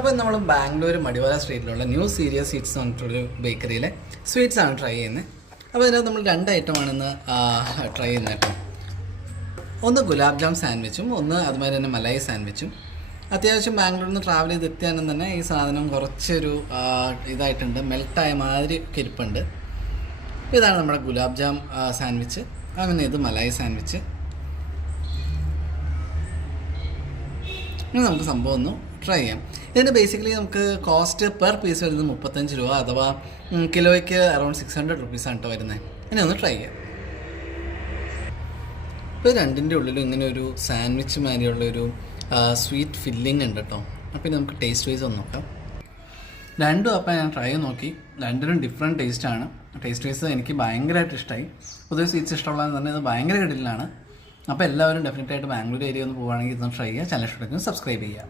അപ്പോൾ നമ്മൾ Bangalore മടിവാല സ്ട്രീറ്റിലുള്ള new serious sweets എന്ന് പറഞ്ഞിട്ടൊരു ബേക്കറിയിലെ സ്വീറ്റ്സാണ് ട്രൈ ചെയ്യുന്നത്. അപ്പോൾ ഇതിനകത്ത് നമ്മൾ 2 ഐറ്റമാണിന്ന് ട്രൈ ചെയ്യുന്നത് കേട്ടോ. ഒന്ന് ഗുലാബ് ജാം സാൻഡ്വിച്ചും ഒന്ന് അതുമാതിരി തന്നെ മലായി സാൻഡ്വിച്ചും. അത്യാവശ്യം ബാംഗ്ലൂരിൽ നിന്ന് ട്രാവൽ ചെയ്തെത്തിയാലും തന്നെ ഈ സാധനം കുറച്ചൊരു ഇതായിട്ടുണ്ട്, മെൽട്ടായ മാതിരി ഇരിപ്പുണ്ട്. ഇതാണ് നമ്മുടെ ഗുലാബ് ജാം സാൻഡ്വിച്ച്. അങ്ങനെ ഇത് മലായി സാൻഡ്വിച്ച്. ഇനി നമുക്ക് സംഭവം ഒന്ന് ട്രൈ ചെയ്യാം. ഇതിൻ്റെ ബേസിക്കലി നമുക്ക് കോസ്റ്റ് പെർ പീസ് വരുന്നത് 35 രൂപ, അഥവാ കിലോയ്ക്ക് അറൗണ്ട് 600 റുപ്പീസാണ് കേട്ടോ വരുന്നത്. ഇനി ഒന്ന് ട്രൈ ചെയ്യാം. ഇപ്പോൾ രണ്ടിൻ്റെ ഉള്ളിലും ഇങ്ങനെ ഒരു സാൻഡ്വിച്ച് മാതിരിയുള്ളൊരു സ്വീറ്റ് ഫില്ലിംഗ് ഉണ്ട് കേട്ടോ. അപ്പോൾ ഇനി നമുക്ക് ടേസ്റ്റ് വൈസ് ഒന്ന് നോക്കാം. രണ്ടും അപ്പം ഞാൻ ട്രൈ ചെയ്ത് നോക്കി. രണ്ടിനും ഡിഫറെൻറ്റ് ടേസ്റ്റാണ്. ടേസ്റ്റ് വൈസ് എനിക്ക് ഭയങ്കരമായിട്ട് ഇഷ്ടമായി. പൊതുവെ സ്വീറ്റ്സ് ഇഷ്ടമുള്ളതെന്ന് തന്നെ ഇത് ഭയങ്കര കിടലിലാണ്. അപ്പോൾ എല്ലാവരും ഡെഫിനറ്റായിട്ട് ബാംഗ്ലൂർ ഏരിയ ഒന്ന് പോവുകയാണെങ്കിൽ ഇതൊന്ന് ട്രൈ ചെയ്യുക. ചാനൽ ഇഷ്ടപ്പെടുന്നത് സബ്സ്ക്രൈബ് ചെയ്യുക.